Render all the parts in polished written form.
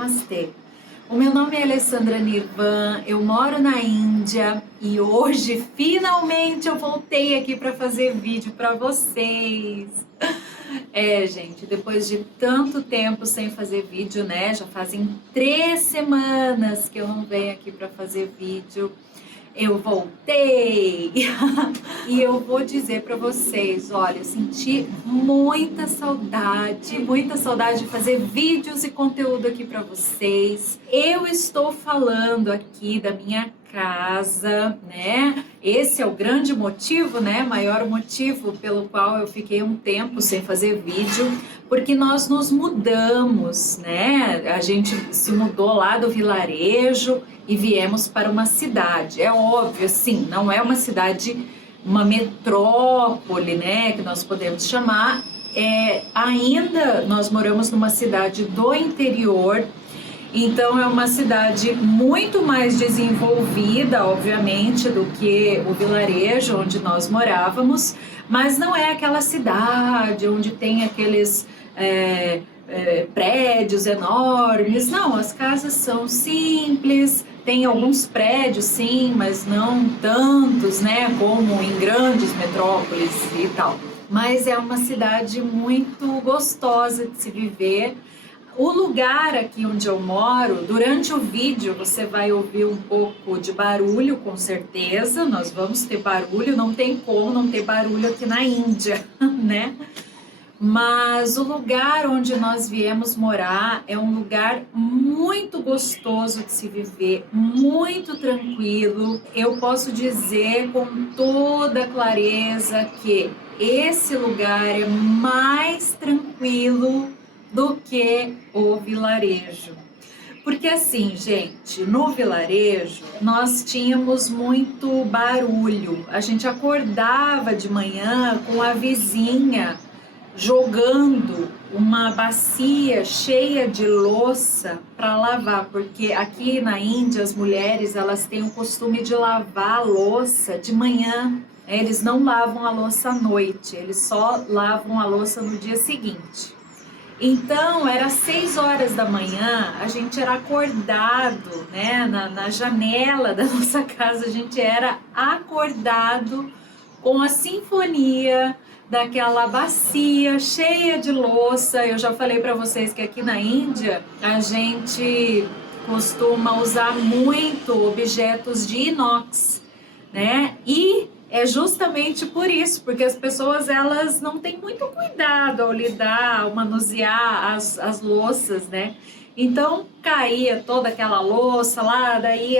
Namastê. O meu nome é Alessandra Nirvan, eu moro na Índia e hoje finalmente eu voltei aqui para fazer vídeo para vocês. Gente, depois de tanto tempo sem fazer vídeo, né? Já fazem 3 semanas que eu não venho aqui para fazer vídeo. Eu voltei e eu vou dizer para vocês, olha, eu senti muita saudade de fazer vídeos e conteúdo aqui para vocês. Eu estou falando aqui da minha casa, né? Esse é o grande motivo, né? Maior motivo pelo qual eu fiquei um tempo sem fazer vídeo, porque nós nos mudamos, né? A gente se mudou lá do vilarejo e viemos para uma cidade. É óbvio, assim, não é uma cidade, uma metrópole, né? Que nós podemos chamar. Ainda nós moramos numa cidade do interior. Então é uma cidade muito mais desenvolvida, obviamente, do que o vilarejo onde nós morávamos, mas não é aquela cidade onde tem aqueles prédios enormes. Não, as casas são simples, tem alguns prédios sim, mas não tantos, né, como em grandes metrópoles e tal. Mas é uma cidade muito gostosa de se viver. O lugar aqui onde eu moro, durante o vídeo você vai ouvir um pouco de barulho, com certeza, nós vamos ter barulho, não tem como não ter barulho aqui na Índia, né? Mas o lugar onde nós viemos morar é um lugar muito gostoso de se viver, muito tranquilo. Eu posso dizer com toda clareza que esse lugar é mais tranquilo do que o vilarejo. Porque assim, gente, no vilarejo nós tínhamos muito barulho. A gente acordava de manhã com a vizinha jogando uma bacia cheia de louça para lavar, porque aqui na Índia as mulheres elas têm o costume de lavar a louça de manhã. Eles não lavam a louça à noite, eles só lavam a louça no dia seguinte. Então, era 6 horas da manhã, a gente era acordado, né? Na janela da nossa casa, a gente era acordado com a sinfonia daquela bacia cheia de louça. Eu já falei para vocês que aqui na Índia, a gente costuma usar muito objetos de inox, né? E é justamente por isso, porque as pessoas elas não têm muito cuidado ao lidar, ao manusear as louças, né? Então caía toda aquela louça lá, daí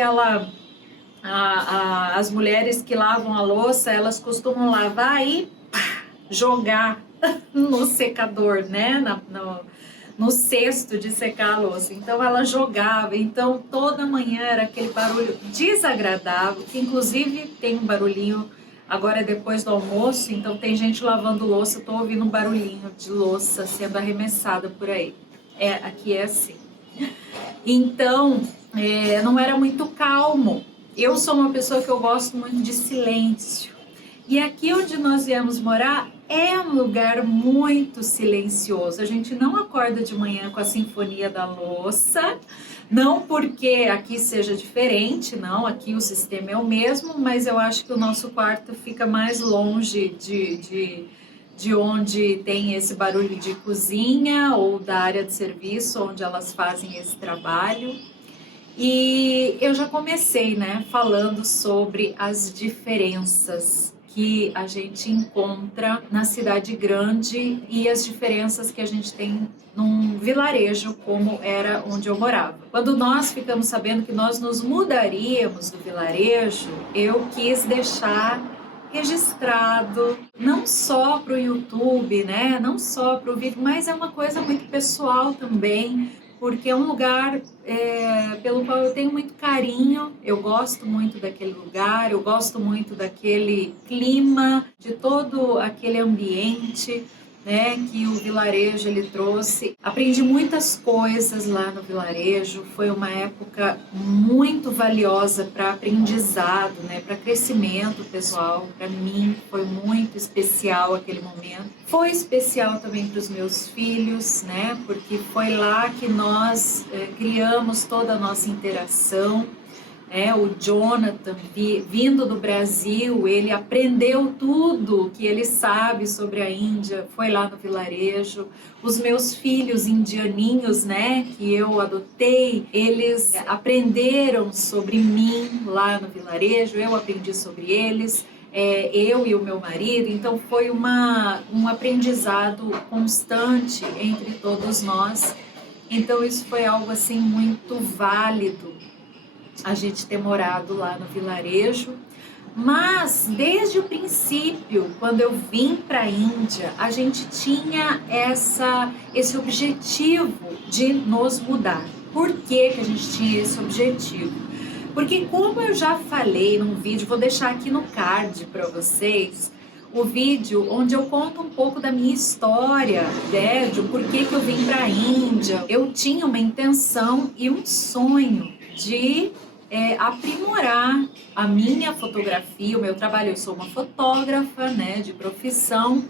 as mulheres que lavam a louça, elas costumam lavar e jogar no secador, né? No cesto de secar a louça. Então ela jogava, então toda manhã era aquele barulho desagradável, que inclusive tem um barulhinho. Agora é depois do almoço, então tem gente lavando louça, eu tô ouvindo um barulhinho de louça sendo arremessada por aí. Aqui é assim. Então, não era muito calmo. Eu sou uma pessoa que eu gosto muito de silêncio. E aqui onde nós viemos morar é um lugar muito silencioso. A gente não acorda de manhã com a sinfonia da louça, não porque aqui seja diferente, não, aqui o sistema é o mesmo, mas eu acho que o nosso quarto fica mais longe de onde tem esse barulho de cozinha ou da área de serviço onde elas fazem esse trabalho. E eu já comecei, né, falando sobre as diferenças que a gente encontra na cidade grande e as diferenças que a gente tem num vilarejo como era onde eu morava. Quando nós ficamos sabendo que nós nos mudaríamos do vilarejo, eu quis deixar registrado, não só para o YouTube, né? Não só para o vídeo, mas é uma coisa muito pessoal também, porque é um lugar pelo qual eu tenho muito carinho. Eu gosto muito daquele lugar, eu gosto muito daquele clima, de todo aquele ambiente. né, que o vilarejo ele trouxe. Aprendi muitas coisas lá no vilarejo. Foi uma época muito valiosa para aprendizado, né, para crescimento pessoal. Para mim foi muito especial aquele momento. Foi especial também para os meus filhos, né, porque foi lá que nós criamos toda a nossa interação. O Jonathan, vindo do Brasil, ele aprendeu tudo que ele sabe sobre a Índia, foi lá no vilarejo. Os meus filhos indianinhos, né, que eu adotei, eles aprenderam sobre mim lá no vilarejo, eu aprendi sobre eles, eu e o meu marido. Então foi um aprendizado constante entre todos nós. Então isso foi algo assim muito válido, a gente ter morado lá no vilarejo. Mas desde o princípio, quando eu vim para a Índia, a gente tinha esse objetivo de nos mudar. Por que a gente tinha esse objetivo? Porque, como eu já falei num vídeo, vou deixar aqui no card para vocês, o vídeo onde eu conto um pouco da minha história, né, de por que eu vim para a Índia. Eu tinha uma intenção e um sonho de aprimorar a minha fotografia, o meu trabalho. Eu sou uma fotógrafa, né, de profissão,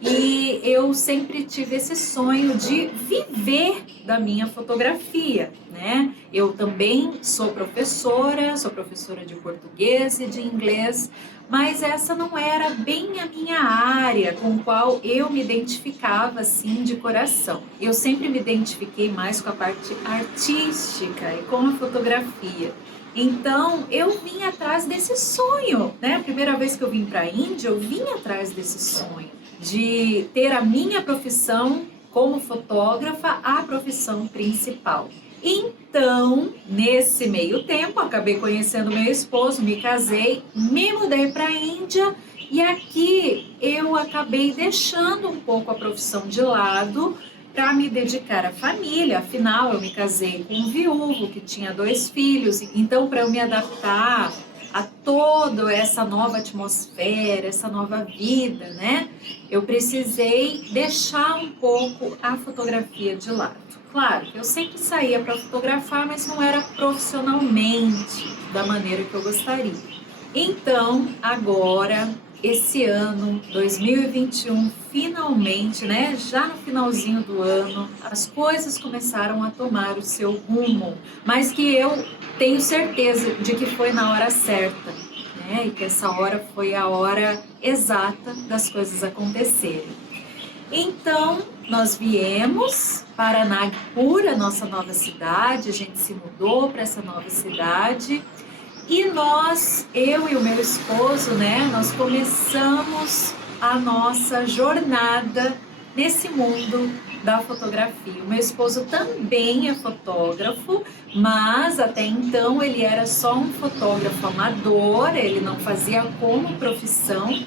e eu sempre tive esse sonho de viver da minha fotografia, né? Eu também sou professora de português e de inglês, mas essa não era bem a minha área com a qual eu me identificava assim de coração. Eu sempre me identifiquei mais com a parte artística e com a fotografia. Então, eu vim atrás desse sonho, né? A primeira vez que eu vim para a Índia, eu vim atrás desse sonho de ter a minha profissão como fotógrafa, a profissão principal. Então, nesse meio tempo, acabei conhecendo meu esposo, me casei, me mudei para a Índia e aqui eu acabei deixando um pouco a profissão de lado para me dedicar à família. Afinal, eu me casei com um viúvo que tinha 2 filhos, então para eu me adaptar a toda essa nova atmosfera, essa nova vida, né? Eu precisei deixar um pouco a fotografia de lado. Claro, eu sempre saía para fotografar, mas não era profissionalmente da maneira que eu gostaria. Então, agora, esse ano, 2021, finalmente, né, já no finalzinho do ano, as coisas começaram a tomar o seu rumo, mas que eu tenho certeza de que foi na hora certa, né, e que essa hora foi a hora exata das coisas acontecerem. Então, nós viemos para Nagpur, a nossa nova cidade, a gente se mudou para essa nova cidade. E eu e o meu esposo, né, nós começamos a nossa jornada nesse mundo da fotografia. O meu esposo também é fotógrafo, mas até então ele era só um fotógrafo amador, ele não fazia como profissão,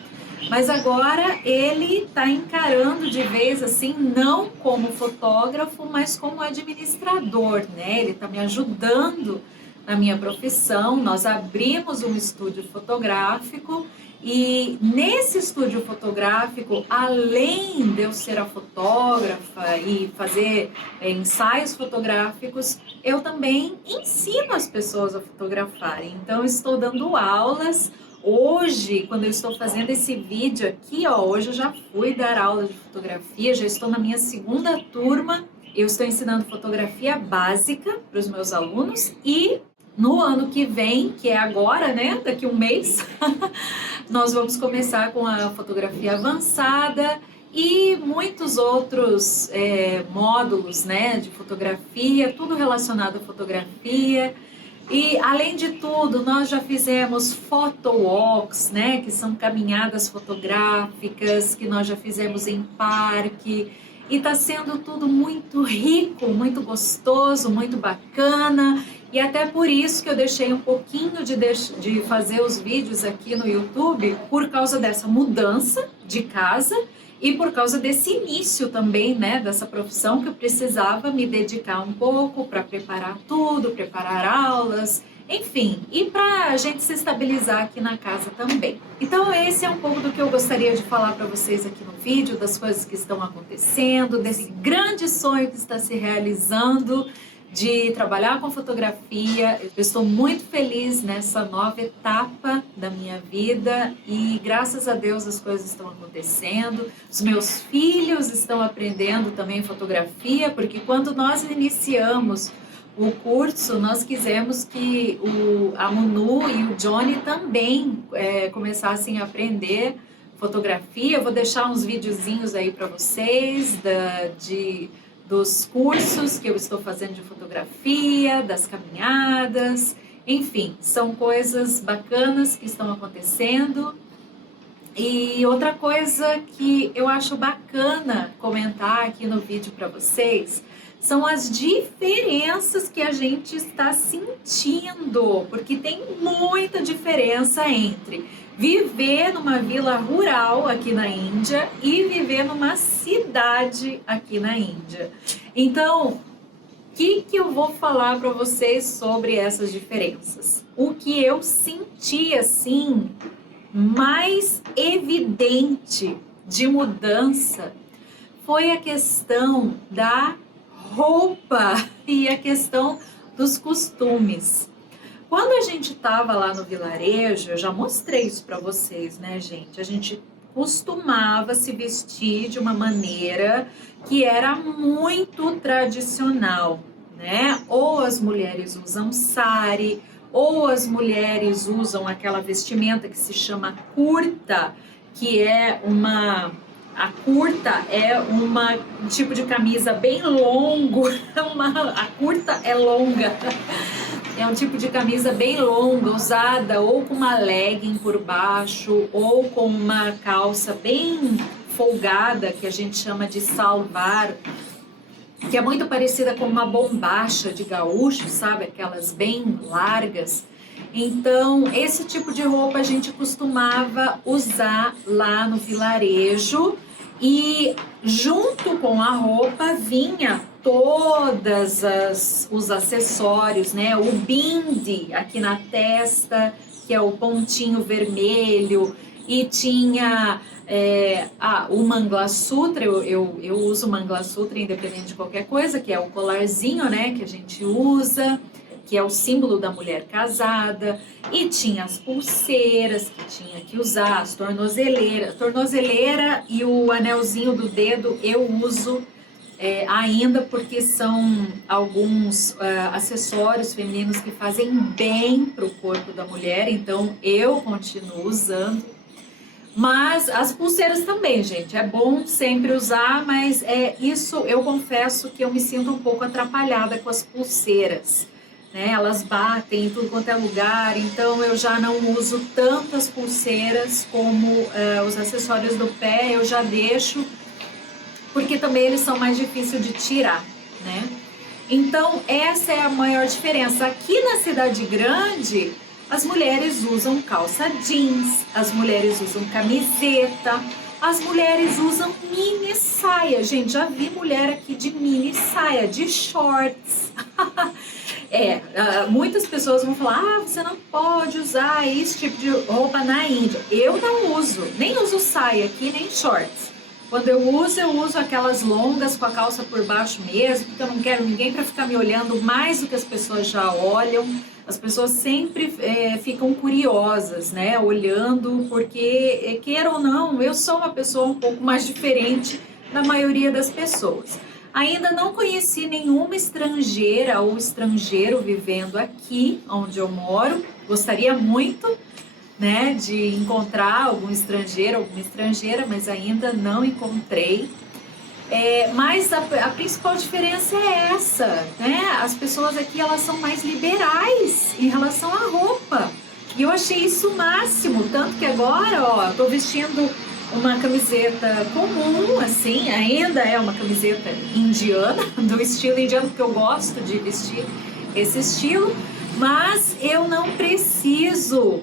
mas agora ele está encarando de vez assim, não como fotógrafo, mas como administrador, né? Ele está me ajudando na minha profissão. Nós abrimos um estúdio fotográfico e nesse estúdio fotográfico, além de eu ser a fotógrafa e fazer ensaios fotográficos, eu também ensino as pessoas a fotografarem. Então, estou dando aulas. Hoje, quando eu estou fazendo esse vídeo aqui, hoje eu já fui dar aula de fotografia, já estou na minha 2ª turma. Eu estou ensinando fotografia básica para os meus alunos e no ano que vem, que é agora, né, daqui um mês, nós vamos começar com a fotografia avançada e muitos outros módulos, né, de fotografia, tudo relacionado à fotografia. E, além de tudo, nós já fizemos photowalks, né, que são caminhadas fotográficas, que nós já fizemos em parque. E está sendo tudo muito rico, muito gostoso, muito bacana. E até por isso que eu deixei um pouquinho de fazer os vídeos aqui no YouTube, por causa dessa mudança de casa e por causa desse início também, né, dessa profissão, que eu precisava me dedicar um pouco para preparar tudo, preparar aulas Enfim, e para a gente se estabilizar aqui na casa também. Então esse é um pouco do que eu gostaria de falar para vocês aqui no vídeo, das coisas que estão acontecendo, desse grande sonho que está se realizando de trabalhar com fotografia. Eu estou muito feliz nessa nova etapa da minha vida e graças a Deus as coisas estão acontecendo. Os meus filhos estão aprendendo também fotografia, porque quando nós iniciamos o curso, nós quisemos que a Munu e o Johnny também começassem a aprender fotografia. Eu vou deixar uns videozinhos aí para vocês dos cursos que eu estou fazendo de fotografia, das caminhadas, enfim, são coisas bacanas que estão acontecendo. E outra coisa que eu acho bacana comentar aqui no vídeo para vocês são as diferenças que a gente está sentindo, porque tem muita diferença entre viver numa vila rural aqui na Índia e viver numa cidade aqui na Índia. Então, o que eu vou falar para vocês sobre essas diferenças? O que eu senti assim mais evidente de mudança foi a questão da roupa e a questão dos costumes. Quando a gente estava lá no vilarejo, eu já mostrei isso para vocês, né, gente? A gente costumava se vestir de uma maneira que era muito tradicional, né? Ou as mulheres usam sari, ou as mulheres usam aquela vestimenta que se chama kurta, que é a curta é um tipo de camisa bem longo, a curta é longa, é um tipo de camisa bem longa, usada ou com uma legging por baixo, ou com uma calça bem folgada, que a gente chama de salvar, que é muito parecida com uma bombacha de gaúcho, sabe? Aquelas bem largas. Então, esse tipo de roupa a gente costumava usar lá no vilarejo e junto com a roupa vinha todas os acessórios, né? O bindi aqui na testa, que é o pontinho vermelho, e tinha o Manglasutra. Eu uso o Manglasutra independente de qualquer coisa, que é o colarzinho, né, que a gente usa, que é o símbolo da mulher casada, e tinha as pulseiras que tinha que usar, as tornozeleiras. Tornozeleira e o anelzinho do dedo eu uso ainda, porque são alguns acessórios femininos que fazem bem para o corpo da mulher, então eu continuo usando. Mas as pulseiras também, gente, é bom sempre usar, mas isso eu confesso que eu me sinto um pouco atrapalhada com as pulseiras, né? Elas batem em tudo quanto é lugar, então eu já não uso tantas pulseiras como os acessórios do pé, eu já deixo, porque também eles são mais difíceis de tirar, né? Então essa é a maior diferença. Aqui na cidade grande, as mulheres usam calça jeans, as mulheres usam camiseta, as mulheres usam mini saia. Gente, já vi mulher aqui de mini saia, de shorts. Muitas pessoas vão falar, você não pode usar esse tipo de roupa na Índia. Eu não uso, nem uso saia aqui, nem shorts. Quando eu uso aquelas longas com a calça por baixo mesmo, porque eu não quero ninguém para ficar me olhando mais do que as pessoas já olham. As pessoas sempre ficam curiosas, né, olhando, porque, queira ou não, eu sou uma pessoa um pouco mais diferente da maioria das pessoas. Ainda não conheci nenhuma estrangeira ou estrangeiro vivendo aqui onde eu moro. Gostaria muito, né, de encontrar algum estrangeiro, alguma estrangeira, mas ainda não encontrei. Mas a principal diferença é essa, né? As pessoas aqui, elas são mais liberais em relação à roupa. E eu achei isso o máximo, tanto que agora, ó, tô vestindo uma camiseta comum, assim, ainda é uma camiseta indiana, do estilo indiano, porque eu gosto de vestir esse estilo, mas eu não preciso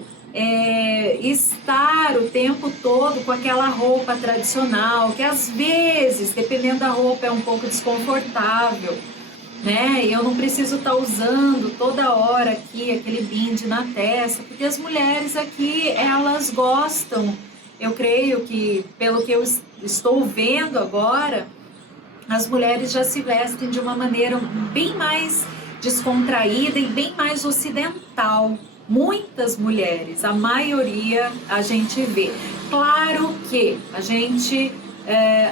estar o tempo todo com aquela roupa tradicional, que às vezes, dependendo da roupa, é um pouco desconfortável. né? Eu não preciso estar usando toda hora aqui aquele binde na testa, porque as mulheres aqui, elas gostam. Eu creio que, pelo que eu estou vendo agora, as mulheres já se vestem de uma maneira bem mais descontraída e bem mais ocidental. Muitas mulheres, a maioria a gente vê. Claro que a gente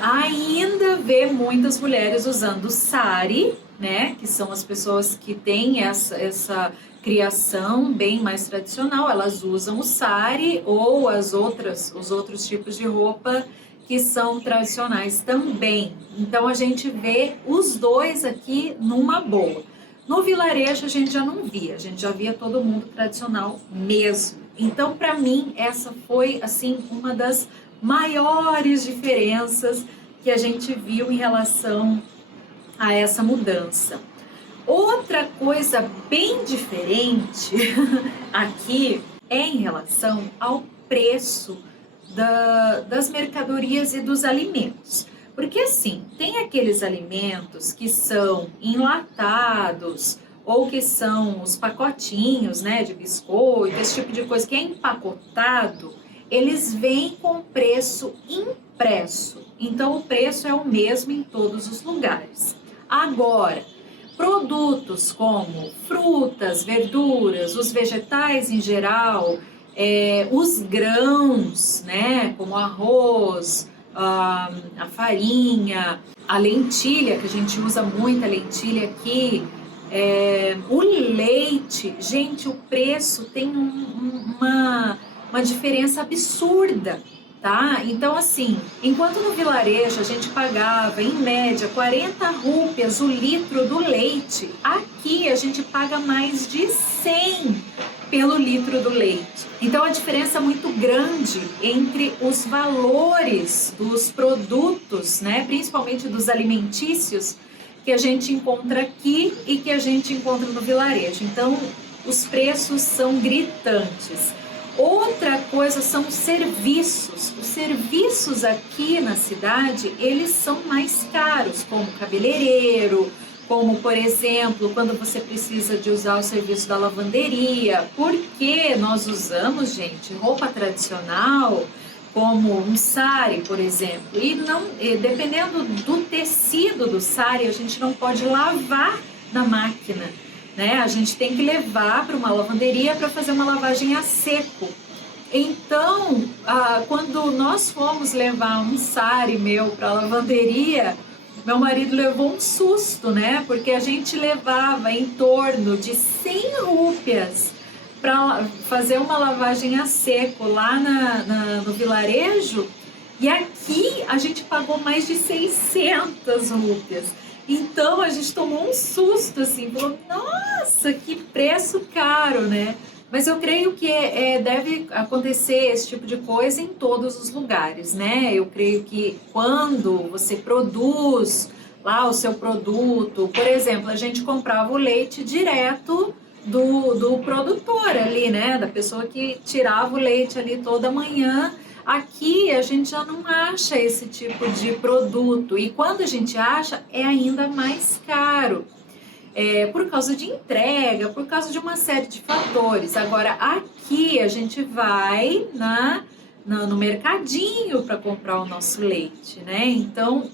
ainda vê muitas mulheres usando sari, né? Que são as pessoas que têm essa criação bem mais tradicional. Elas usam o sari ou os outros tipos de roupa que são tradicionais também. Então a gente vê os dois aqui numa boa. No vilarejo a gente já não via, a gente já via todo mundo tradicional mesmo. Então para mim essa foi assim uma das maiores diferenças que a gente viu em relação a essa mudança. Outra coisa bem diferente aqui é em relação ao preço das mercadorias e dos alimentos. Porque assim, tem aqueles alimentos que são enlatados ou que são os pacotinhos, né, de biscoito, esse tipo de coisa que é empacotado, eles vêm com preço impresso. Então o preço é o mesmo em todos os lugares. Agora, produtos como frutas, verduras, os vegetais em geral, os grãos, né, como arroz, a farinha, a lentilha, que a gente usa muito a lentilha aqui, o leite, gente, o preço tem uma diferença absurda, tá? Então, assim, enquanto no vilarejo a gente pagava, em média, 40 rúpias o litro do leite, aqui a gente paga mais de 100 pelo litro do leite. Então, a diferença é muito grande entre os valores dos produtos, né, principalmente dos alimentícios, que a gente encontra aqui e que a gente encontra no vilarejo. Então, os preços são gritantes. Outra coisa são os serviços. Os serviços aqui na cidade, eles são mais caros, como cabeleireiro, como, por exemplo, quando você precisa de usar o serviço da lavanderia, porque nós usamos, gente, roupa tradicional, como um sari, por exemplo, e dependendo do tecido do sari, a gente não pode lavar na máquina, né? A gente tem que levar para uma lavanderia para fazer uma lavagem a seco. Então, quando nós fomos levar um sari meu para a lavanderia, meu marido levou um susto, né? Porque a gente levava em torno de 100 rúpias para fazer uma lavagem a seco lá no vilarejo, e aqui a gente pagou mais de 600 rúpias. Então a gente tomou um susto, assim, falou, nossa, que preço caro, né? Mas eu creio que deve acontecer esse tipo de coisa em todos os lugares, né? Eu creio que quando você produz lá o seu produto, por exemplo, a gente comprava o leite direto do produtor ali, né? Da pessoa que tirava o leite ali toda manhã. Aqui a gente já não acha esse tipo de produto, e quando a gente acha é ainda mais caro. Por causa de entrega, por causa de uma série de fatores. Agora, aqui a gente vai no mercadinho para comprar o nosso leite, né? Então,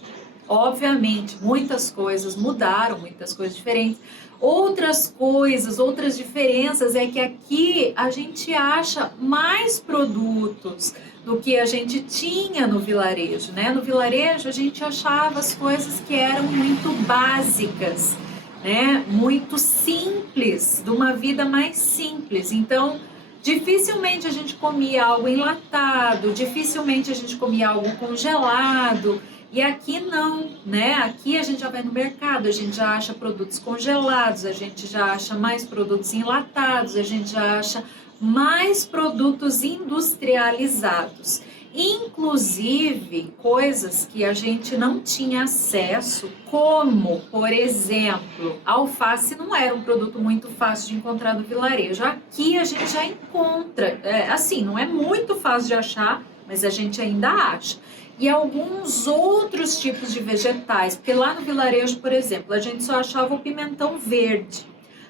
obviamente, muitas coisas mudaram, muitas coisas diferentes. Outras coisas, outras diferenças é que aqui a gente acha mais produtos do que a gente tinha no vilarejo, né? No vilarejo a gente achava as coisas que eram muito básicas, né? Muito simples, de uma vida mais simples. Então, dificilmente a gente comia algo enlatado, dificilmente a gente comia algo congelado. E aqui não, né? Aqui a gente já vai no mercado, a gente já acha produtos congelados, a gente já acha mais produtos enlatados, a gente já acha mais produtos industrializados. Inclusive coisas que a gente não tinha acesso, como, por exemplo, a alface não era um produto muito fácil de encontrar no vilarejo. Aqui a gente já encontra, assim, não é muito fácil de achar, mas a gente ainda acha. e alguns outros tipos de vegetais, porque lá no vilarejo, por exemplo, a gente só achava o pimentão verde.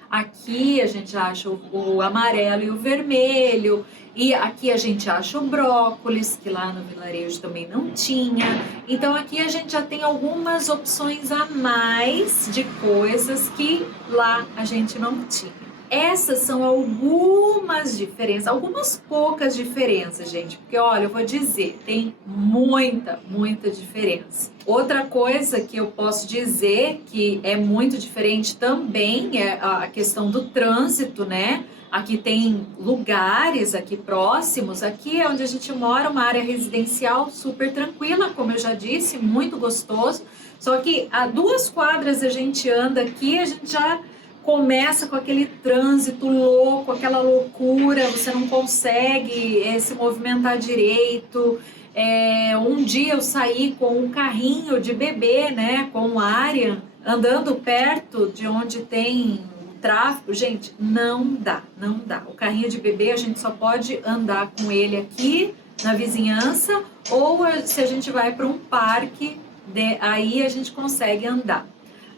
Aqui a gente acha o amarelo e o vermelho, e aqui a gente acha o brócolis, que lá no vilarejo também não tinha. Então aqui a gente já tem algumas opções a mais de coisas que lá a gente não tinha. Essas são algumas diferenças, algumas poucas diferenças, gente, porque olha, eu vou dizer, tem muita diferença. Outra coisa que eu posso dizer que é muito diferente também é a questão do trânsito, né? Aqui tem lugares aqui próximos, aqui é onde a gente mora, uma área residencial super tranquila, como eu já disse, muito gostoso. Só que a 2 quadras a gente anda aqui, a gente já começa com aquele trânsito louco, aquela loucura, você não consegue se movimentar direito. Um dia eu saí com um carrinho de bebê, né, com o Arian, andando perto de onde tem tráfego. Gente, não dá. O carrinho de bebê a gente só pode andar com ele aqui na vizinhança, ou se a gente vai para um parque, aí a gente consegue andar.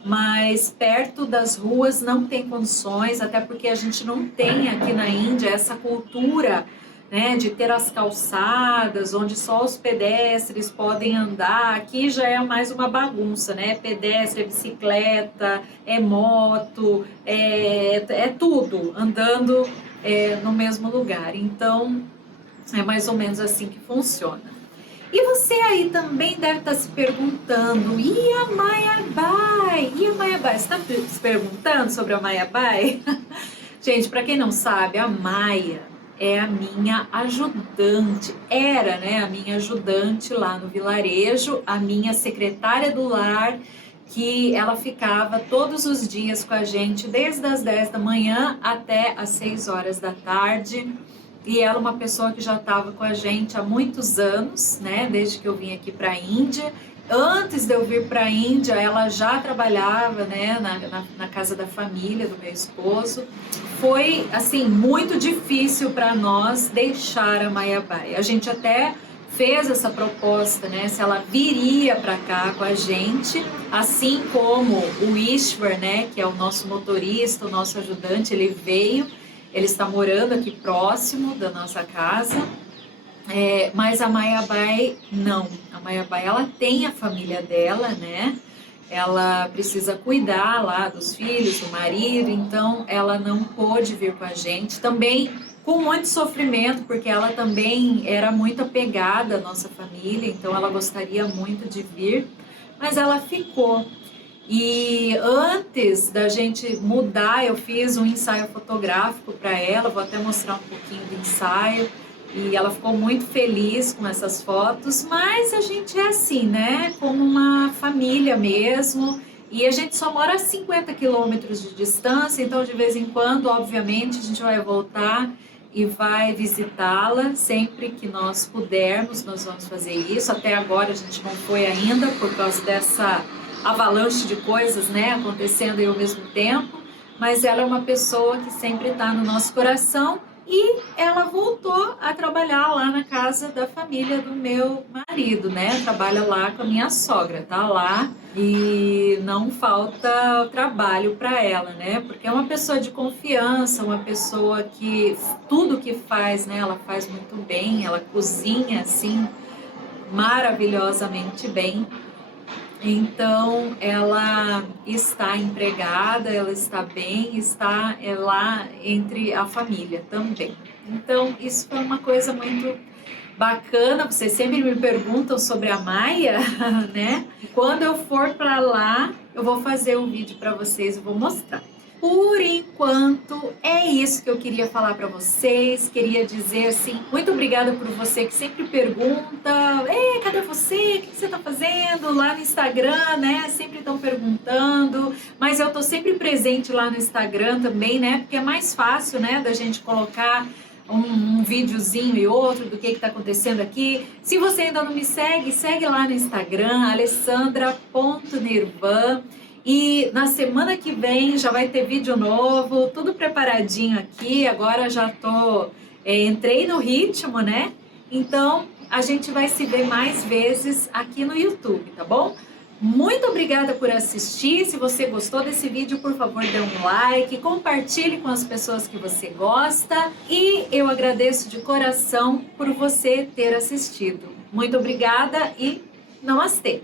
Mas perto das ruas não tem condições, até porque a gente não tem aqui na Índia essa cultura, né, de ter as calçadas onde só os pedestres podem andar. Aqui já é mais uma bagunça, né? Pedestre, é bicicleta, é moto, é tudo andando no mesmo lugar. Então é mais ou menos assim que funciona. E você aí também deve estar se perguntando, e a Mayabái? E a Mayabái? Você está se perguntando sobre a Mayabái? Gente, para quem não sabe, a Maia é a minha ajudante, era, né, a minha ajudante lá no vilarejo, a minha secretária do lar, que ela ficava todos os dias com a gente, desde as 10 da manhã até as 6 horas da tarde. E ela é uma pessoa que já estava com a gente há muitos anos, né? Desde que eu vim aqui para a Índia. Antes de eu vir para a Índia, ela já trabalhava, né, na casa da família do meu esposo. Foi, assim, muito difícil para nós deixar a Mayabái. A gente até fez essa proposta, né, se ela viria para cá com a gente, assim como o Ishwar, né, que é o nosso motorista, o nosso ajudante, ele veio. Ele está morando aqui próximo da nossa casa, mas a Mayabái não. A Mayabái, ela tem a família dela, né? Ela precisa cuidar lá dos filhos, do marido, então ela não pôde vir com a gente. Também com muito sofrimento, porque ela também era muito apegada à nossa família, então ela gostaria muito de vir, mas ela ficou. E antes da gente mudar, eu fiz um ensaio fotográfico para ela, vou até mostrar um pouquinho do ensaio, e ela ficou muito feliz com essas fotos, mas a gente é assim, né, como uma família mesmo, e a gente só mora a 50 quilômetros de distância, então de vez em quando, obviamente, a gente vai voltar e vai visitá-la sempre que nós pudermos, nós vamos fazer isso. Até agora a gente não foi ainda por causa dessa avalanche de coisas, né, acontecendo ao mesmo tempo, mas ela é uma pessoa que sempre está no nosso coração, e ela voltou a trabalhar lá na casa da família do meu marido, né, trabalha lá com a minha sogra, tá lá, e não falta trabalho para ela, né, porque é uma pessoa de confiança, uma pessoa que tudo que faz, né, ela faz muito bem, ela cozinha assim maravilhosamente bem. Então, ela está empregada, ela está bem, está lá entre a família também. Então, isso foi uma coisa muito bacana. Vocês sempre me perguntam sobre a Maia, né? Quando eu for para lá, eu vou fazer um vídeo para vocês, eu vou mostrar. Por enquanto, é isso que eu queria falar para vocês. Queria dizer assim, muito obrigada por você que sempre pergunta: ei, cadê você? O que você está fazendo? Lá no Instagram, né? Sempre estão perguntando. Mas eu estou sempre presente lá no Instagram também, né? Porque é mais fácil, né, da gente colocar um videozinho e outro do que está acontecendo aqui. Se você ainda não me segue, segue lá no Instagram, alessandra.nirvan. E na semana que vem já vai ter vídeo novo, tudo preparadinho aqui. Agora já entrei no ritmo, né? Então a gente vai se ver mais vezes aqui no YouTube, tá bom? Muito obrigada por assistir. Se você gostou desse vídeo, por favor, dê um like, compartilhe com as pessoas que você gosta e eu agradeço de coração por você ter assistido. Muito obrigada e namastê!